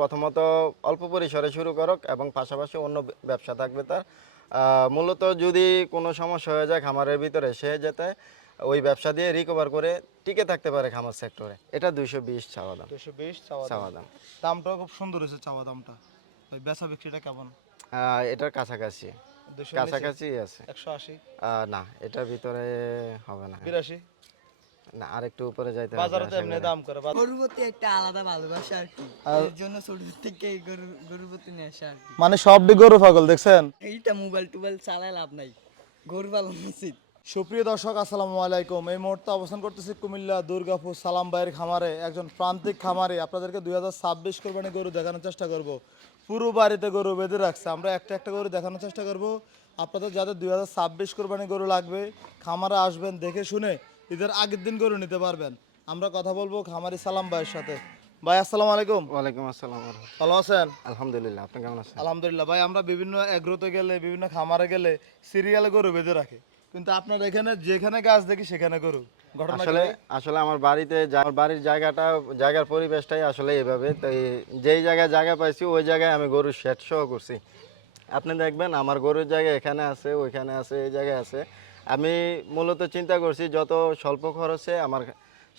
প্রথমত অল্প পরিসরে শুরু করুক এবং পাশাপাশি অন্য ব্যবসা থাকবে তার। মূলত যদি কোনো সমস্যা হয়ে যায় খামারের ভিতরে, সে যাতে ওই ব্যবসা দিয়ে রিকভার করে টিকে থাকতে পারে খামার সেক্টরে। এটা 220 চাওয়া দাম। 220 চাওয়া দাম। চাওয়া দাম। দামটাও খুব সুন্দর হয়েছে চাওয়া দামটা। ভাই বেচা বিক্রিটা কেমন? এটার কাছাকাছি 200 কাছাকাছি আছে। 180 না, এটার ভিতরে হবে না। 82 না, আরেকটু উপরে যাইতে হবে বাজারে তো আশা এমনি করি। দাম করে গরুর প্রতি একটা আলাদা ভালোবাসা আর কি, আর এর জন্য ছোট থেকে গরুর প্রতি নেশা আর কি। মানে সব গরু পাগল দেখছেন। এইটা মোবাইল টোবাইল চালায় লাভ নাই, গরু পালন উচিত। সুপ্রিয় দর্শক আসসালামু আলাইকুম। এই মুহূর্তে অবস্থান করতেছি কুমিল্লা দুর্গাপুর সালাম ভাইয়ের খামারে। একজন প্রান্তিক খামারে আপনাদেরকে 2026 কোরবানি গরু দেখানোর চেষ্টা করব। পুরো বাড়িতে গরু বেঁধে রাখছে, আমরা একটা একটা গরু দেখানোর চেষ্টা করব। আপনাদের যাদের 2026 কোরবানি গরু লাগবে খামারে আসবেন, দেখে শুনে ঈদের আগের দিন গরু নিতে পারবেন। আমরা কথা বলবো খামারি সালাম ভাইয়ের সাথে। ভাই আসসালামু আলাইকুম। ওয়ালাইকুম আসসালাম। ভালো আছেন? আলহামদুলিল্লাহ, আপনি কেমন আছেন? আলহামদুলিল্লাহ। ভাই আমরা বিভিন্ন এগ্রোতে গেলে বিভিন্ন খামারে গেলে সিরিয়ালে গরু বেঁধে রাখে, কিন্তু আপনার এখানে যেখানে গাছ দেখি সেখানে গরু। ঘটনা কি আসলে ভাই? আসলে আমার আমার বাড়ির জায়গার পরিবেশটাই আসলে এইভাবে। তো যেই জায়গায় জায়গা পাইছি ওই জায়গায় আমি গরুর শেড সহ করছি। আপনি দেখবেন আমার গরুর জায়গা এখানে আছে, ওইখানে আছে, এই জায়গায় আছে। আমি মূলত চিন্তা করছি যত স্বল্প খরচে আমার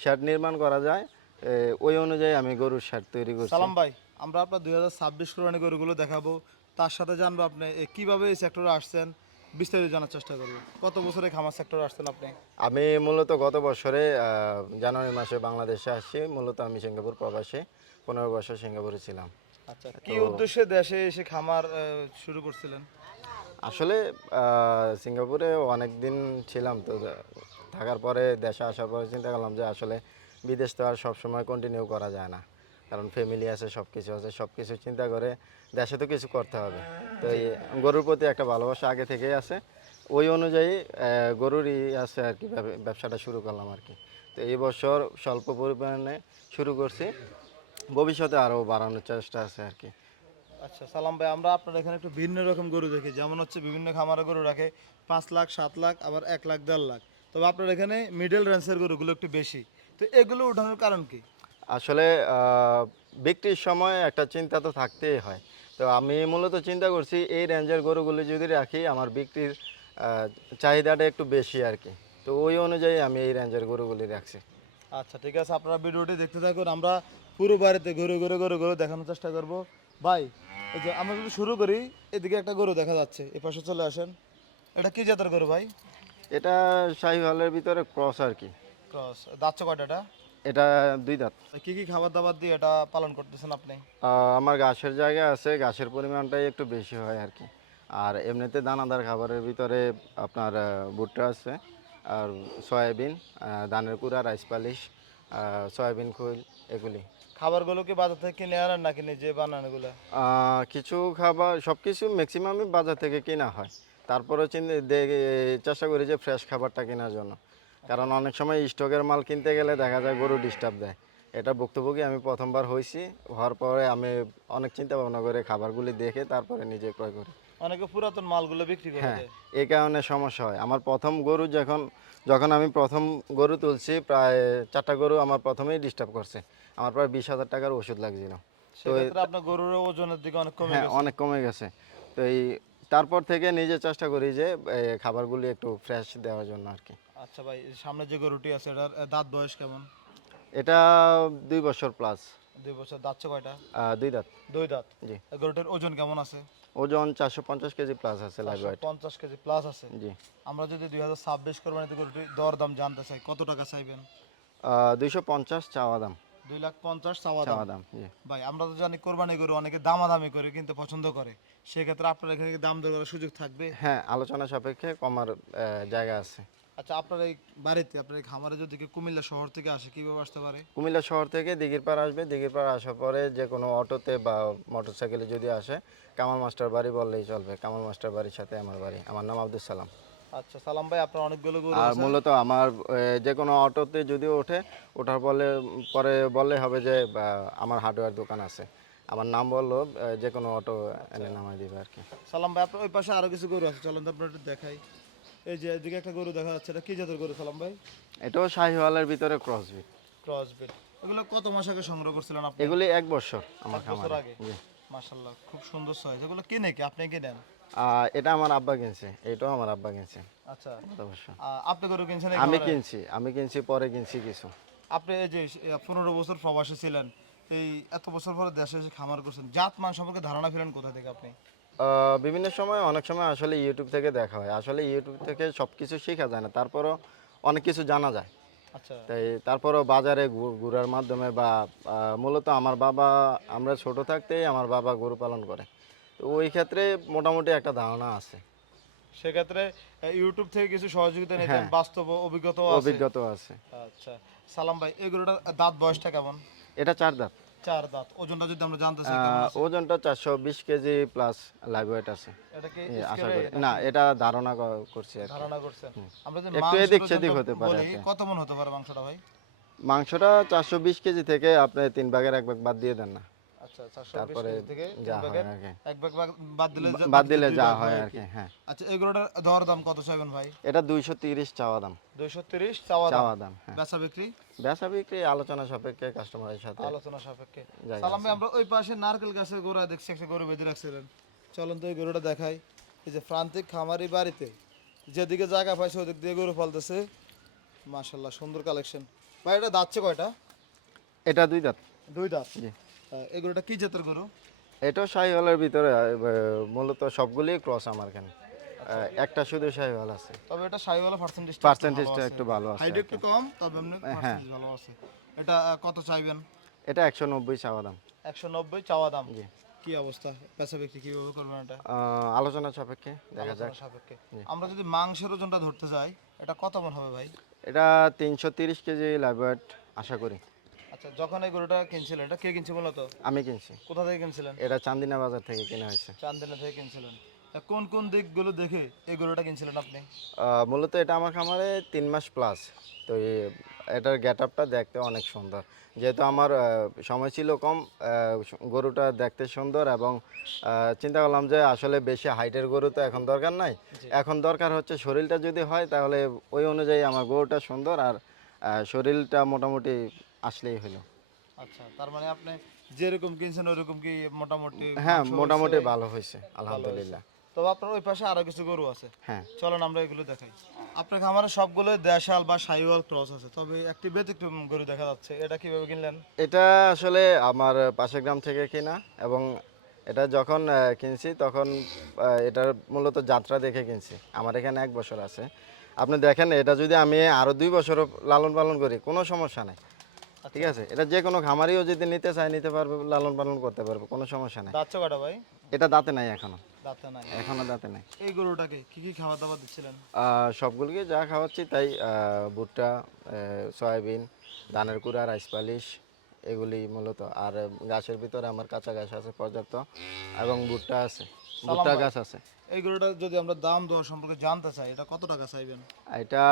শেড নির্মাণ করা যায়, ওই অনুযায়ী আমি গরুর শেড তৈরি করছি। সালাম ভাই, আমরা আপনার 2026 কোরবানি গরুগুলো দেখাবো, তার সাথে জানবো আপনি কিভাবে এই সেক্টরে আসছেন, বিস্তারিত জানার চেষ্টা করবো। কত বছরে খামার সেক্টরে আসছেন আপনি? আমি মূলত গত বছরে জানুয়ারি মাসে বাংলাদেশে আসছি। মূলত আমি সিঙ্গাপুর প্রবাসী, 15 বছর সিঙ্গাপুরে ছিলাম। আচ্ছা, কি উদ্দেশ্যে দেশে এসে খামার শুরু করছিলেন? আসলে সিঙ্গাপুরে অনেক দিন ছিলাম, তো থাকার পরে দেশে আসার পরে চিন্তা করলাম যে আসলে বিদেশ তো আর সবসময় কন্টিনিউ করা যায় না, কারণ ফ্যামিলি আছে, সব কিছু আছে। সব কিছু চিন্তা করে দেশে তো কিছু করতে হবে। তো এই গরুর প্রতি একটা ভালোবাসা আগে থেকেই আছে, ওই অনুযায়ী গরুরই আছে আর কি, ব্যবসাটা শুরু করলাম আর কি। তো এই বছর স্বল্প পরিমাণে শুরু করছি, ভবিষ্যতে আরও বাড়ানোর চেষ্টা আছে আর কি। আচ্ছা সালাম ভাই, আমরা আপনার এখানে একটু ভিন্ন রকম গরু দেখি, যেমন হচ্ছে বিভিন্ন খামারে গরু রাখে 5 লাখ 7 লাখ আবার 1 লাখ 1.5 লাখ, তবে আপনার এখানে মিডল রেঞ্জের গরুগুলো একটু বেশি। তো এগুলো ওঠানোর কারণ কি? আসলে বিক্রির সময় একটা চিন্তা তো থাকতেই হয়। তো আমি মূলত চিন্তা করছি এই রেঞ্জের গরুগুলি যদি রাখি আমার বিক্রির চাহিদাটা একটু বেশি আর কি। তো ওই অনুযায়ী আমি এই রেঞ্জের গরুগুলি রাখছি। আচ্ছা ঠিক আছে, আপনারা ভিডিওটি দেখতে থাকুন, আমরা পুরো বাড়িতে ঘুরে ঘুরে ঘুরে ঘুরে দেখানোর চেষ্টা করব। ভাই এই যে আমরা যদি শুরু করি, এদিকে একটা গরু দেখা যাচ্ছে, এই পাশে চলে আসেন। এটা কি জাতের গরু ভাই? এটা শাহিওয়ালের ভিতরে ক্রস আর কি। ক্রস। দাঁতছে কয়টা এটা? এটা 2 দাঁত। কি কি খাবার দাবার দিয়ে এটা পালন করতেছেন আপনি? আমার ঘাসের জায়গা আছে, ঘাসের পরিমাণটাই একটু বেশি হয় আর কি। আর এমনিতে দানাদার খাবারের ভিতরে আপনার ভুট্টা আছে, আর সয়াবিন, ধানের কুড়া, রাইস পালিশ, সয়াবিন খৈল, এগুলি। খাবারগুলো কি বাজার থেকে কিনে আনেন নাকি নিজে বানান এগুলো? কিছু খাবার, সব কিছু ম্যাক্সিমামই বাজার থেকে কেনা হয়। তারপরে চেষ্টা করি যে ফ্রেশ খাবারটা কেনার জন্য, কারণ অনেক সময় স্টকের মাল কিনতে গেলে দেখা যায় গরু ডিস্টার্ব দেয়। এটা ভুক্তভোগী আমি প্রথমবার হয়েছি, হওয়ার পরে আমি অনেক চিন্তা ভাবনা করে খাবারগুলি দেখে তারপরে নিজে ক্রয় করি। অনেকে পুরাতন মালগুলো বিক্রি করে হ্যাঁ, দেয়। এই কারণে সমস্যা হয়। আমার প্রথম গরু যখন যখন আমি প্রথম গরু তুলছি, প্রায় 4টা গরু আমার প্রথমেই ডিস্টার্ব করছে। আমার প্রায় 20,000 টাকার ওষুধ লাগছিল। তো সেক্ষেত্রে আপনার গরুর ওজনের দিকে অনেক কমে হ্যাঁ, গেছে। অনেক কমে গেছে। তো তারপর থেকে নিজে চেষ্টা করি যে খাবারগুলি একটু ফ্রেশ দেওয়ার জন্য আর কি। আচ্ছা ভাই, এই সামনে যে গরুটি আছে এটার দাঁত বয়স কেমন? এটা 2 বছর প্লাস। 2 বছর। দাঁতছে কয়টা? 2 দাঁত। 2 দাঁত। জি। এই গরুটার ওজন কেমন আছে? ওজন 450 কেজি প্লাস আছে, লাইভ ওয়েট। 50 কেজি প্লাস আছে। জি। আমরা যদি 2026 কোরবানিতে গরুটির দর দাম জানতে চাই, কত টাকা চাইবেন? 250 চাওয়া দাম। 2,50,000 চাওয়া দাম। চাওয়া দাম, জি। ভাই আমরা তো জানি কোরবানি গরু অনেকে দামাদামি করে কিন্তু পছন্দ করে, সেক্ষেত্রে আপনার এখানে কি দাম দর করার সুযোগ থাকবে? হ্যাঁ, আলোচনা সাপেক্ষে কমার জায়গা আছে। আচ্ছা, আপনার এই বাড়িতে আপনার এই খামারে যদি কেউ কুমিল্লা শহর থেকে আসে কিভাবে আসতে পারে? কুমিল্লা শহর থেকে দিঘিরপাড় আসবে, দিঘিরপাড় আসার পরে যে কোনো অটোতে বা মোটরসাইকেলে যদি আসে, কামাল মাস্টার বাড়ি বললেই চলবে। কামাল মাস্টার বাড়ির সাথে আমার বাড়ি। আমার নাম আব্দুল সালাম। আচ্ছা সালাম ভাই, আপনার অনেকগুলো গরু আর আছে। মূলত আমার যে কোনো অটোতে যদি ওঠে, ওঠার পরে বললে হবে যে আমার হার্ডওয়্যার দোকান আছে। আমার নাম বললো, যে কোনো অটো এনে নামাই দিবে আর কি। সালাম ভাই, আপনার ওই পাশে আরো কিছু গরু আছে, চলেন তো আপনার একটু দেখাই। এই যে এদিকে একটা গরু দেখা যাচ্ছে, এটা কি জাতের গরু সালাম ভাই? এটাও শাহিওয়ালের ভিতরে ক্রসবিট। ক্রসবিট। এগুলো কত মাস আগে সংগ্রহ করছিলেন আপনি? এগুলি 1 বছর আমার 1 বছর খামারে। আগে। জি। মাশাআল্লাহ, খুব সুন্দর সাইজ। এগুলো কিনে কি আপনি কিনেন? এটা আমার আব্বা কিনছে, এটাও আমার আব্বা কিনছে। আচ্ছা, গত বছর আপনি গরু কিনছেন এই আমি খামারে? কিনছি, পরে কিনছি কিছু। আপনি এই যে 15 বছর প্রবাসী ছিলেন, এই এত বছর পরে দেশে এসে খামার করছেন, জাত মান সম্পর্কে ধারণা পেলেন কোথা থেকে আপনি? বিভিন্ন সময় অনেক সময় আসলে ইউটিউব থেকে দেখা হয়, আসলে ইউটিউব থেকে সব কিছু শেখা যায় না, তারপরও অনেক কিছু জানা যায়। আচ্ছা, তাই তারপরও বাজারে ঘুরার মাধ্যমে বা মূলত আমার বাবা, আমরা ছোট থাকতেই আমার বাবা গরু পালন করে, তো ওই ক্ষেত্রে মোটামুটি একটা ধারণা আছে। সেক্ষেত্রে ইউটিউব থেকে কিছু সহযোগিতা নিতেন, হ্যাঁ, বাস্তব অভিজ্ঞতাও আছে। অভিজ্ঞতা আছে। আচ্ছা, সালাম ভাই, এই গরুটার দাঁত বয়সটা কেমন? এটা 4 দাঁত। 4 দাঁত। ওজনটা যদি আমরা জানতে চাই কেমন আছে? ওজনটা 420 কেজি প্লাস লাইভ ওয়েট আছে। এটা কি আশা স্কেলে করি নাকি না, এটা ধারণা করছি আর কি। ধারণা করছেন? আমরা যে একটু মাংসের এদিক সেদিক ওজনটা হতে পারে বলি, আর কি। কত মন হতে পারে মাংসটা ভাই? মাংসটা 420 কেজি থেকে আপনি 3 ভাগের 1 ভাগ বাদ দিয়ে দেন না, আচ্ছা, 420 তারপরে কেজি থেকে যা 3 হয় ভাগের আর কি। 1 ভাগ বাদ দিলে বাদ দিলে দুই যা ভাগ হয় আর আর কি। হ্যাঁ, আচ্ছা, এই গরুটার দর দাম কত চাইবেন ভাই? এটা 230 চাওয়া দাম। 230 চাওয়া দাম। চাওয়া দাম, হ্যাঁ। বেচা বিক্রি বেচা বিক্রি আলোচনা সাপেক্ষে কাস্টমারের সাথে। আলোচনা সাপেক্ষে। জায়গা সালাম ভাই, আছে। আমরা ওই পাশে নারকেল গাছের গোড়া দেখছি একটা গরু বেঁধে রাখছিলেন, চলুন তো এই গরুটা দেখাই। এই যে প্রান্তিক খামারি বাড়িতে যেদিকে জায়গা পাইছে ওদিক দিয়ে গরু পালতেছে। মাশাল্লাহ, সুন্দর কালেকশন। ভাই, এটা দাঁতছে কয়টা? এটা 2 দাঁত। 2 দাঁত। জি। এই গরুটা কি জাতের গরু? এটাও শাহিওয়ালের ভিতরে মূলত সবগুলি ক্রস আমার এখানে। একটা শুধু শাহিওয়াল আছে। তবে এটা সাইওয়ালা পার্সেন্টেজটা পার্সেন্টেজটা একটু ভালো আছে হাইট আর একটু কি। কম, তবে এমনি হ্যাঁ, পার্সেন্টেজ ভালো আছে। এটা কত চাইবেন? এটা 190 চাওয়া দাম। 190 চাওয়া দাম। জি। কি অবস্থা, বেচা বিক্রি কিভাবে করবেন এটা? আলোচনা সাপেক্ষে দেখা যাক। আলোচনা সাপেক্ষে। আমরা যদি মাংসের ওজনটা ধরতে যাই, এটা কত মন হবে ভাই? এটা 330 কেজি লাইভ ওয়েট আশা করি। আচ্ছা, যখন এই গরুটা কিনছিলেন, এটা কে কিনছে মূলত? আমি কিনছি। কোথা থেকে কিনছিলেন? এটা চান্দিনা বাজার থেকে কেনা হয়েছে। চান্দিনা থেকে কিনছিলেন। কোন কোন দিকগুলো দেখে এই গরুটা কিনছিলেন আপনি? মূলত এটা আমার খামারে 3 মাস প্লাস। তো এটার গেট আপটা দেখতে অনেক সুন্দর, যেহেতু আমার সময় ছিল কম। গরুটা দেখতে সুন্দর এবং চিন্তা করলাম যে আসলে বেশি হাইটের গরু তো এখন দরকার নাই, এখন দরকার হচ্ছে শরীরটা যদি হয় তাহলে ওই অনুযায়ী আমার গরুটা সুন্দর আর শরীরটা মোটামুটি আসলেই হলো। আচ্ছা, তার মানে আপনি যেরকম কিনছেন ওরকম কি মোটামুটি হ্যাঁ, মাংস মোটামুটি হয়েছে? ভালো হয়েছে আলহামদুলিল্লাহ। তবে আপনার ওই পাশে আরো কিছু গরু আছে, হ্যাঁ, চলেন আমরা এগুলো দেখাই। আপনার খামারে সবগুলো দেশাল বা সাহিওয়াল ক্রস আছে, তবে একটি ব্যতিক্রম গরু দেখা যাচ্ছে, এটা কিভাবে কিনলেন? এটা আসলে আমার পাশের গ্রাম থেকে কিনা এবং এটা যখন কিনছি তখন এটার মূলত যাত্রা দেখে কিনছি। আমার এখানে 1 বছর আছে। আপনি দেখেন, এটা যদি আমি আরো 2 বছর লালন পালন করি কোনো সমস্যা নাই। ঠিক আছে, এটা যে কোনো খামারিও যদি নিতে চায় নিতে পারবে, লালন পালন করতে পারবে, কোনো সমস্যা নাই। দাঁতছে কটা ভাই? এটা দাঁতে নাই এখনো, দাঁতে নাই। দাঁতে নাই। এই গরুটাকে কি কি খাবার দাবার দিচ্ছিলেন? সবগুলোকে যা খাওয়াচ্ছি তাই, ভুট্টা, সয়াবিন, ধানের কুড়া, রাইস পালিশ, এগুলি মূলত। আর গাছের ভিতরে আমার কাঁচা ঘাস আছে পর্যাপ্ত এবং ভুট্টা আছে, ভুট্টা ভাই। গাছ আছে। এই গরুটা যদি আমরা দাম দর সম্পর্কে জানতে চাই, এটা কত টাকা চাইবেন? এটা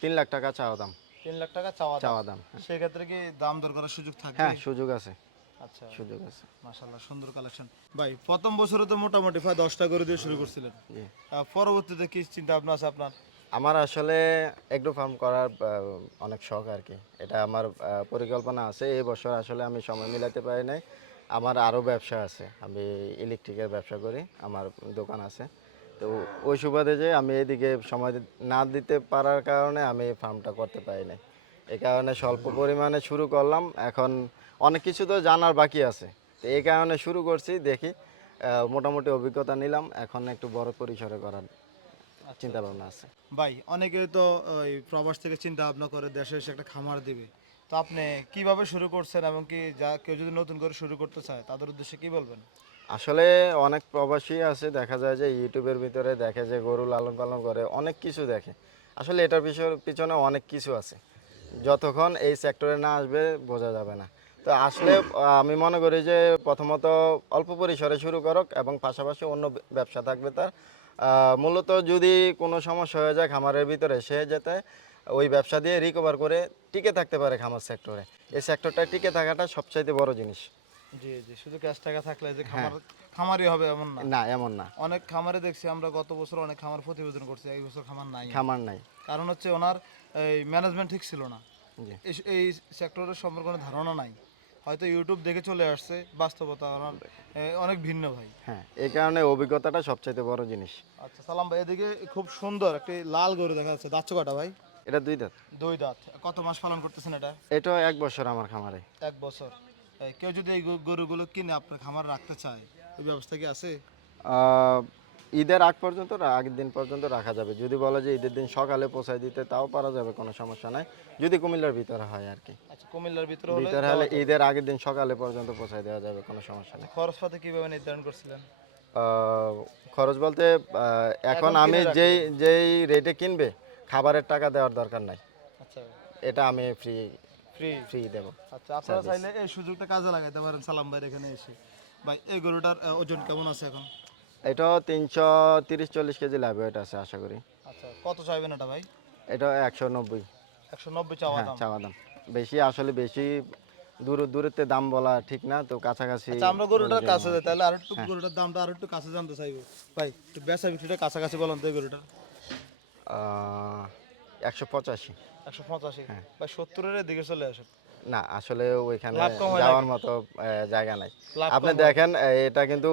3 লাখ টাকা চাওয়া দাম। 3 লাখ টাকা চাওয়া দাম। চাওয়া দাম, হ্যাঁ। সেক্ষেত্রে কি দাম দর করার সুযোগ থাকবে? হ্যাঁ, সুযোগ আছে, আচ্ছা, সুযোগ আছে। মাশাআল্লাহ, সুন্দর কালেকশন। ভাই, প্রথম বছরে তো মোটামুটি প্রায় 10টা গরু দিয়ে শুরু করছিলেন। জি। পরবর্তীতে কি চিন্তা ভাবনা আছে আপনার? আমার আসলে এগ্রো ফার্ম করার অনেক শখ আর কি। এটা আমার পরিকল্পনা আছে। এই বছর আসলে আমি সময় মিলাতে পারি নাই। আমার আরও ব্যবসা আছে, আমি ইলেকট্রিকের ব্যবসা করি, আমার দোকান আছে। তো ওই সুবাদে যে আমি এদিকে সময় না দিতে পারার কারণে আমি ফার্মটা করতে পারি নাই। এই কারণে স্বল্প পরিমাণে শুরু করলাম, এখন অনেক কিছু তো জানার বাকি আছে। তো এই কারণে শুরু করছি, দেখি মোটামুটি অভিজ্ঞতা নিলাম, এখন একটু বড় পরিসরে করার চিন্তা ভাবনা আছে। ভাই, অনেকে তো ওই প্রবাস থেকে চিন্তা ভাবনা করে দেশে এসে একটা খামার দিবে, তো আপনি কিভাবে শুরু করছেন এবং কি যা কেউ যদি নতুন করে শুরু করতে চায় তাদের উদ্দেশ্যে কি বলবেন? আসলে অনেক প্রবাসী আছে, দেখা যায় যে ইউটিউবের ভিতরে দেখে যে গরু লালন পালন করে, অনেক কিছু দেখে। আসলে এটার পিছনে অনেক কিছু আছে, যতক্ষণ এই সেক্টরে না আসবে বোঝা যাবে না। তো আসলে আমি মনে করি যে প্রথমত অল্প পরিসরে শুরু করুক এবং পাশাপাশি অন্য ব্যবসা থাকবে তার। মূলত যদি কোনো সমস্যা হয়ে যায় খামারের ভিতরে, সে যাতে ওই ব্যবসা দিয়ে রিকভার করে টিকে থাকতে পারে খামার সেক্টরে। এই সেক্টরটা টিকে থাকাটা সবচাইতে বড় জিনিস। জি, জি, শুধু ক্যাশ টাকা থাকলে যে খামারই হবে এমন না। না, এমন না। অনেক খামারে দেখছি আমরা, গত বছর অনেক খামার প্রতিবেদন করছি, এই বছর খামার নাই। খামার নাই। কারণ হচ্ছে ওনার এই ম্যানেজমেন্ট ঠিক ছিল না। জি। এই সেক্টরের সম্পর্কে কোনো ধারণা নাই, হয়তো ইউটিউব দেখে চলে আসছে, বাস্তবতা অনেক ভিন্ন ভাই। হ্যাঁ, এই কারণে অভিজ্ঞতাটা সবচাইতে বড় জিনিস। আচ্ছা সালাম ভাই, এদিকে খুব সুন্দর একটি লাল গরু দেখা যাচ্ছে, দাঁত কটা ভাই? এটা 2 দাঁত। 2 দাঁত। কত মাস পালন করতেছেন এটা? এটা 1 বছর আমার খামারে। 1 বছর। কেউ যদি এই গরুগুলো কিনে আপনার খামার রাখতে চায়, ওই ব্যবস্থা কি আছে? আহ, ঈদের আগ পর্যন্ত আগের দিন পর্যন্ত রাখা যাবে। যদি বলে যে ঈদের দিন সকালে পৌঁছায় দিতে, তাও পারা যাবে, কোনো সমস্যা নাই। যদি কুমিল্লার ভিতরে হয় আর কি। আচ্ছা, কুমিল্লার ভিতরে হলে ভিতরে হলে ঈদের আগের দিন সকালে পর্যন্ত পৌঁছায় দেওয়া যাবে, কোনো সমস্যা নেই। খরচপাতি কিভাবে নির্ধারণ করছিলেন? খরচ বলতে এখন আমি কিনে যেই যেই রেটে কিনবে, খাবারের টাকা দেওয়ার দরকার নাই। আচ্ছা, এটা আমি ফ্রি ফ্রি। ফ্রি দেবো। আচ্ছা, আপনারা চাইলে এই সুযোগটা কাজে লাগাতে পারেন সালাম ভাইয়ের এখানে এসে। ভাই এই গরুটার ওজন কেমন আছে এখন? এটা 330-40 কেজি লাগবে, এটা আছে আশা করি। আচ্ছা, কত চাইবেন এটা ভাই? এটা 190। 190 চাওয়া হ্যাঁ, দাম। চাওয়া দাম। বেশি আসলে বেশি দূরত্বে দাম বলা ঠিক না, তো কাছাকাছি। আচ্ছা, আমরা গরুটার কাছে যাই, তাহলে আর একটু গরুটার দামটা আর একটু কাছে জানতে চাইবো। ভাই একটু বেচা বিক্রিটা কাছাকাছি বলেন তো এই গরুটার। 185। 185। হ্যাঁ। ভাই 70-এর দিকে চলে আসে। না, আসলে ওইখানে লাভ কম হয় যাওয়ার নাকি? মতো জায়গা নাই। লাভ আপনি কম হয়। দেখেন, এটা কিন্তু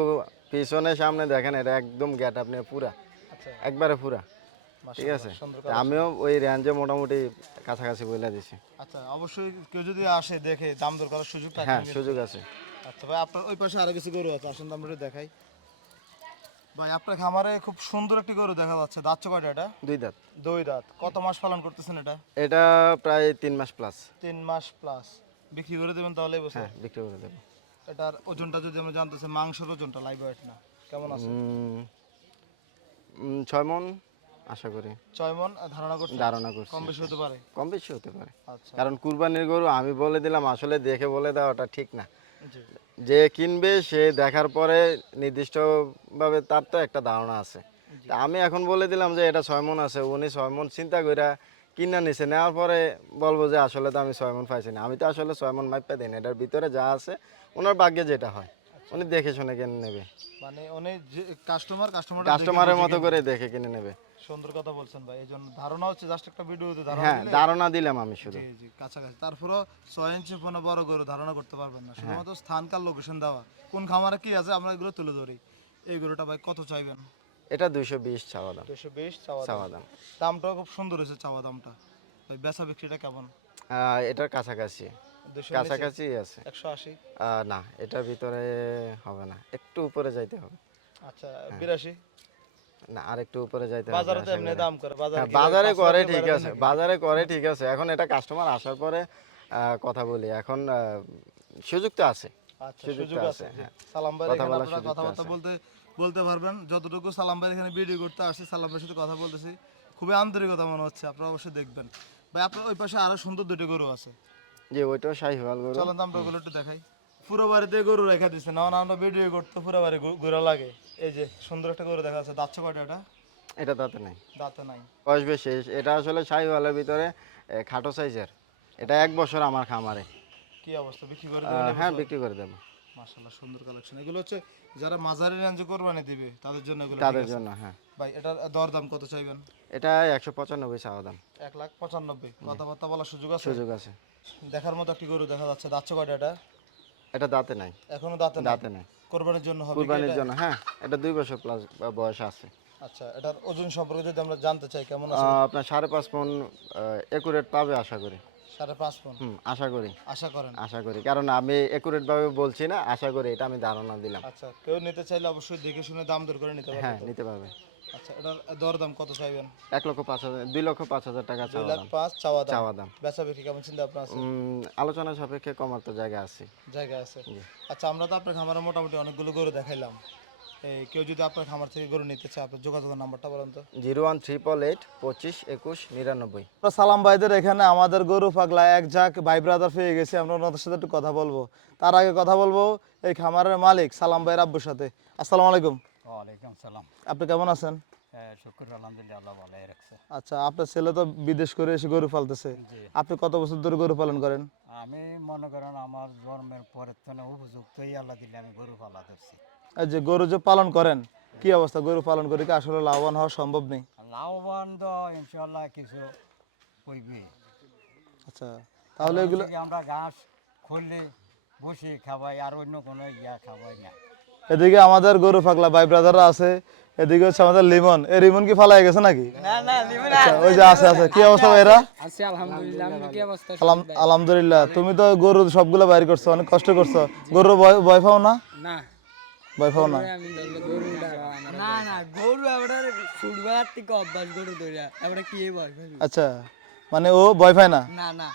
পিছনে সামনে দেখেন, এটা একদম গেট আপনি পুরা, আচ্ছা, একবারে পুরা। ঠিক মাশাআল্লাহ, আছে, সুন্দর তা আমিও ওই রেঞ্জে মোটামুটি কাছাকাছি বলে দিছি। আচ্ছা, অবশ্যই কেউ যদি আসে দেখে দাম দর করার সুযোগ থাকে হ্যাঁ, কিন্তু। সুযোগ আছে। আচ্ছা ভাই, আপনার ওই পাশে আরো কিছু গরু আছে, আসুন তো আমরা একটু দেখাই। ভাই আপনার খামারে খুব সুন্দর একটি গরু দেখা যাচ্ছে, দাঁত কয়টা এটা? 2 দাঁত। 2 দাঁত। কত মাস পালন করতেছেন এটা? এটা প্রায় 3 মাস প্লাস। 3 মাস প্লাস। বিক্রি করে দেবেন তাহলে এই বছর? হ্যাঁ, বিক্রি করে দেবো। এটার ওজনটা যদি আমরা জানতে চাই, মাংসের ওজনটা লাইভ ওয়েট না কেমন আছে? 6 মণ আশা করি। 6 মণ ধারণা করছেন? ধারণা করছি। কম বেশি হতে পারে। কম বেশি হতে পারে, আচ্ছা, কারণ কুরবানির গরু আমি বলে দিলাম, আসলে দেখে বলে দেওয়াটা ঠিক না। জি। যে কিনবে সে দেখার পরে নির্দিষ্টভাবে তার তো একটা ধারণা আছে। তা আমি এখন বলে দিলাম যে এটা 6 মণ আছে, উনি 6 মণ চিন্তা কইরা কিনা নিছে, নেওয়ার পরে বলবো যে আসলে তো আমি 6 মণ পাইছি না। আমি তো আসলে 6 মণ মাইপা দিই না, এটার ভিতরে যা আছে ওনার ভাগ্যে যেটা হয় উনি দেখে শুনে কিনে নেবে। মানে উনি যে কাস্টমার কাস্টমারের মতো করে দেখে কিনে নেবে। সুন্দর কথা বলছেন ভাই, এই জন্য ধারণা হচ্ছে জাস্ট একটা ভিডিওতে ধারণা হ্যাঁ, দিলে। ধারণা দিলাম আমি শুধু। জি জি, কাছাকাছি। তারপরও 6 ইঞ্চি ফোনে বড় গরু ধারণা করতে পারবেন না, শুধুমাত্র স্থানকাল লোকেশন দেওয়া, কোন খামারে কি আছে আমরা এগুলো তুলে ধরি। এই গরুটা ভাই কত চাইবেন? এটা 220 চাওয়া দাম। 220 চাওয়া দাম। চাওয়া দাম। দামটাও খুব সুন্দর হয়েছে চাওয়া দামটা। ভাই বেচা বিক্রিটা কেমন? এটার কাছাকাছি 200 কাছাকাছি আছে। 180? না, এটার ভিতরে হবে না, একটু উপরে যাইতে হবে। আচ্ছা, 82? না, আর একটু উপরে যাইতে হবে বাজারে তো আশা এমনি করি। দাম করে, বাজারে হ্যাঁ, কি বাজারে 5 করে লাখের ঠিক বাইরে আছে, নাকি? বাজারে করে ঠিক আছে। এখন এটা কাস্টমার আসার পরে কথা বলি। এখন সুযোগ তো আছে। আচ্ছা, সুযোগ সুযোগ তো আছে। আছে, হ্যাঁ। সালাম ভাই কথা এখানে বলার আপনারা সুযোগ তো কথাবার্তা আছে। বলতে পারবেন। যতটুকু সালাম ভাই এখানে ভিডিও করতে আসছি, সালাম ভাইয়ের সাথে কথা বলতেছি, খুবই আন্তরিকতা মনে হচ্ছে, আপনারা অবশ্যই দেখবেন। ভাই আপনার ওই পাশে আরো সুন্দর দুটো গরু আছে, যে ওইটাও শাহিওয়াল গরু। চলেন তো আমরা ওগুলো একটু দেখাই। পুরো বাড়িতে গরু রেখা দিচ্ছে না, আমরা ভিডিও করতে পুরো বাড়ি ঘোরা লাগে। এই যে সুন্দর একটা গরু দেখা যাচ্ছে, দাঁত কয়টা এটা? এটা তাতে নাই, দাঁতে নাই। বয়স বেশি। এটা আসলে শাহিওয়ালের ভিতরে খাটো সাইজের। এটা 1 বছর আমার খামারে। কি অবস্থা, বিক্রি করে দেবেন? হ্যাঁ, বিক্রি করে দেবো। মাশাআল্লাহ, সুন্দর কালেকশন। এগুলো হচ্ছে যারা মাঝারি রেঞ্জে কোরবানি দিবে তাদের জন্য এগুলো। তাদের জন্য, হ্যাঁ। ভাই এটার দরদাম কত চাইবেন? এটা 195 চাওয়া দাম। 1,95,000। কথাবার্তা বলার সুযোগ আছে? সুযোগ আছে। দেখার মতো একটি গরু দেখা যাচ্ছে, দাঁত কয়টা এটা? এটা দাঁতে নাই। এখনো দাঁতে নাই। দাঁতে নাই। কোরবানির জন্য হবে কি কুরবানির এটা? জন্য, হ্যাঁ। এটা 2 বছর প্লাস বয়স আছে। আচ্ছা, এটার ওজন সম্পর্কে যদি আমরা জানতে চাই কেমন আছে? আপনার 5.5 মণ একুরেট পাবে আশা করি। 5.5 মণ আশা করি। আশা করেন? আশা করি, কারণ আমি একুরেট ভাবে বলছি না, আশা করি, এটা আমি ধারণা দিলাম। আচ্ছা, কেউ নিতে চাইলে অবশ্যই দেখে শুনে দাম দর করে নিতে পারবে হ্যাঁ, তো? নিতে পারবে। আচ্ছা, এটার দরদাম কত চাইবেন? 2,05,000 টাকা চাওয়া দাম। 2,05,000 চাওয়া দাম। চাওয়া দাম। বেচা বিক্রি কেমন চিন্তা আপনার আছে? আলোচনা সাপেক্ষে কমার তো জায়গা আছে। জায়গা আছে। আচ্ছা, আমরা তো আপনার খামারে মোটামুটি অনেকগুলো গরু দেখাইলাম। এই কেউ যদি আপনার খামার থেকে গরু নিতে চায়, আপনার যোগাযোগের নাম্বারটা বলেন তো। 01388 25 21 99। আমরা সালাম ভাইদের এখানে আমাদের গরু পাগলা এক ঝাঁক ভাই ব্রাদার পেয়ে গেছি, আমরা ওনাদের সাথে একটু কথা বলবো। তার আগে কথা বলবো এই খামারের মালিক সালাম ভাইয়ের আব্বুর সাথে। আসসালামু আলাইকুম। ওয়ালাইকুম সালাম। আপনি কেমন আছেন? হ্যাঁ, শুক্র আলহামদুলিল্লাহ, আল্লাহ ভালোই রাখছে। আচ্ছা, আপনার ছেলে তো বিদেশ করে এসে গরু পালতেছে, আপনি কত বছর ধরে গরু পালন করেন? আমি মনে করেন আমার জন্মের পরের থেকে উপযুক্তই আল্লাহ দিলে আমি গরু পালা ধরছি। এই যে গরু যে পালন করেন, কি অবস্থা? গরু পালন করে কি আসলে লাভবান হওয়া সম্ভব নেই? লাভবান তো ইনশাল্লাহ কিছু হইবে। আচ্ছা, তাহলে এগুলো থেকে আমরা ঘাস খুললে বসে খাওয়াই আর অন্য কোনো খাওয়াই না। এদিকে আমাদের গরু পাগলা ভাই ব্রাদাররা আছে, এদিকে হচ্ছে আমাদের লিমন। এই লিমন কি ফালাই গেছে নাকি? আচ্ছা, ওই যে আছে আছে। কি অবস্থা ভাইরা? আছি আলহামদুলিল্লাহ। আপনি কি অবস্থা? আলহামদুলিল্লাহ। তুমি তো গরু সবগুলো বাইর করছো, অনেক কষ্ট করছো। গরুর ভয় পাও না? না ভয় পাও না? আমি গরু না না গরু আমরা ফুটবল থেকে অভ্যাস গরু ধরে আমরা কি বল আচ্ছা, মানে ও ভয় পায় না? না না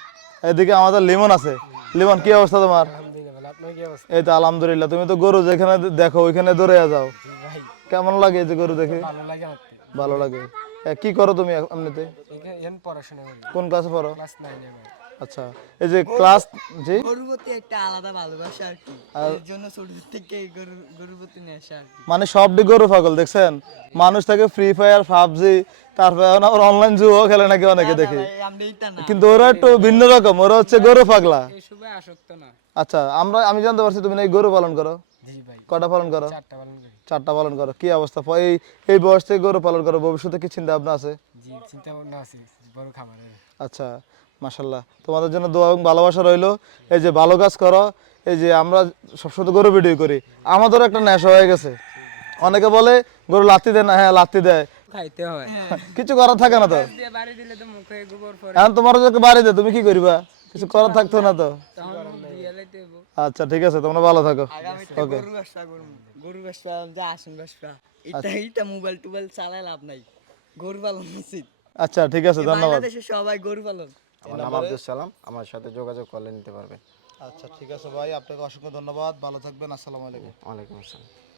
এদিকে আমাদের লিমন আছে। লিমন কি অবস্থা তোমার? আলহামদুলিল্লাহ। আপনার কি অবস্থা? এই তো আলহামদুলিল্লাহ। তুমি তো গরু যেখানে দেখো ওইখানে দৌড়ে যাও। কেমন লাগে এই যে গরু দেখে? ভালো লাগে আমার ভালো লাগে। কি করো তুমি এমনিতে? এখন পড়াশোনা করি, কোন ক্লাসে পড়ো? ক্লাস 9 এ পড়ি। আচ্ছা, এই যে ক্লাস, জি, গরুর প্রতি একটা আলাদা ভালোবাসা আর কি, এর জন্য ছোট থেকে গরুর প্রতি নেশা আর কি। মানে সবটি গরু পাগল দেখছেন। মানুষ থাকে ফ্রি ফায়ার, পাবজি, তারপরে এখন আবার অনলাইন জুয়ো খেলে নাকি অনেকে দেখি। আমরা এইটা না, কিন্তু ওরা একটু ভিন্ন রকম, ওরা হচ্ছে গরু পাগলা। এসবে আসক্ত না। আচ্ছা, আমি জানতে পারছি তুমি নাকি গরু পালন করো। জি ভাই, কটা পালন করো? 4টা পালন করি। 4টা পালন করো। কি অবস্থা এই বয়স থেকে গরু পালন করো, ভবিষ্যতে কি চিন্তা ভাবনা আছে? জি, চিন্তা ভাবনা আছে বড় খামারের। আচ্ছা, মাশাল্লাহ, তোমাদের জন্য দোয়া এবং ভালোবাসা রইলো। এই যে ভালো কাজ করো। এই যে আমরা সবসময় গরু ভিডিও করি, আমাদেরও একটা নেশা হয়ে গেছে। অনেকে বলে গরু লাত্তি দেয় না, হ্যাঁ লাত্তি দেয়, খাইতে হয়, কিছু করার থাকে না তো। দিয়ে বাড়ি দিলে তো মুখে গোবর পড়ে, এখন তোমার যদি বাড়ি দেয় তুমি কি করবা? কিছু করার থাকতো না তো। তখন দিয়ে লাইতে হইব। আচ্ছা, ঠিক আছে, তোমরা ভালো থাকো। আগামীতে ওকে। গরু ব্যবসা করব, গরু ব্যবসা যা আসুন ব্যবসা, এটা মোবাইল টোবাইল চালায় লাভ নাই, গরু পালন উচিত। আচ্ছা, ঠিক আছে, ধন্যবাদ। বাংলাদেশে সবাই গরু পালন। আমার নাম আব্দুল সালাম, আমার সাথে যোগাযোগ করলে নিতে পারবে। আচ্ছা, ঠিক আছে ভাই, আপনাকে অসংখ্য ধন্যবাদ। ভালো থাকবেন। আসসালামু আলাইকুম। ওয়ালাইকুম আসসালাম।